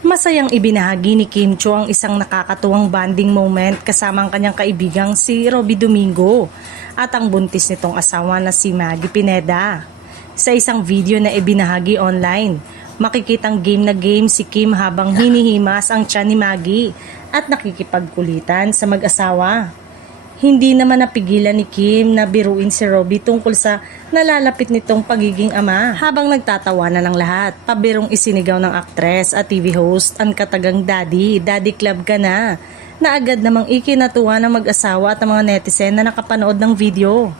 Masayang ibinahagi ni Kim Cho ang isang nakakatuwang bonding moment kasama ang kanyang kaibigang si Robby Domingo at ang buntis nitong asawa na si Maggie Pineda. Sa isang video na ibinahagi online, makikitang game na game si Kim habang hinihimas ang tiyan ni Maggie at nakikipagkulitan sa mag-asawa. Hindi naman napigilan ni Kim na biruin si Robby tungkol sa nalalapit nitong pagiging ama. Habang nagtatawanan ng lahat, pabirong isinigaw ng aktres at TV host ang katagang Daddy Club ka na agad namang ikinatuwa ng mag-asawa at ang mga netizen na nakapanood ng video.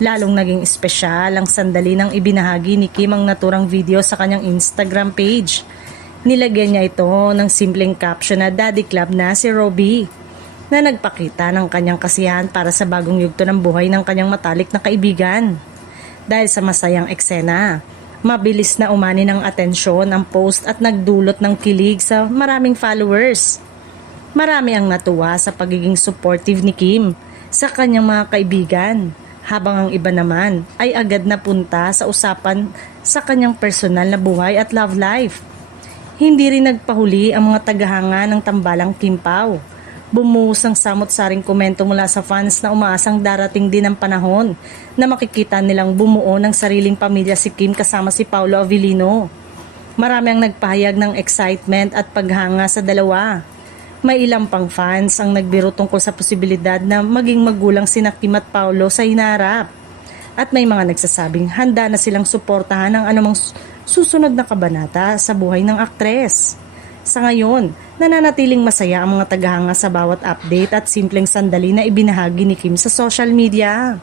Lalong naging espesyal ang sandali ng ibinahagi ni Kim ang naturang video sa kanyang Instagram page. Nilagyan niya ito ng simpleng caption na Daddy Club na si Robby, na nagpakita ng kanyang kasiyahan para sa bagong yugto ng buhay ng kanyang matalik na kaibigan. Dahil sa masayang eksena, mabilis na umani ng atensyon ang post at nagdulot ng kilig sa maraming followers. Marami ang natuwa sa pagiging supportive ni Kim sa kanyang mga kaibigan, habang ang iba naman ay agad napunta sa usapan sa kanyang personal na buhay at love life. Hindi rin nagpahuli ang mga tagahanga ng tambalang Kim Pao. Bumuhos ang samot-saring komento mula sa fans na umaasang darating din ang panahon na makikita nilang bumuo ng sariling pamilya si Kim kasama si Paolo Avellino. Marami ang nagpahayag ng excitement at paghanga sa dalawa. May ilang pang fans ang nagbiro tungkol sa posibilidad na maging magulang sina Kim at Paolo sa hinaharap. At may mga nagsasabing handa na silang suportahan ang anumang susunod na kabanata sa buhay ng aktres. Sa ngayon, nananatiling masaya ang mga tagahanga sa bawat update at simpleng sandali na ibinahagi ni Kim sa social media.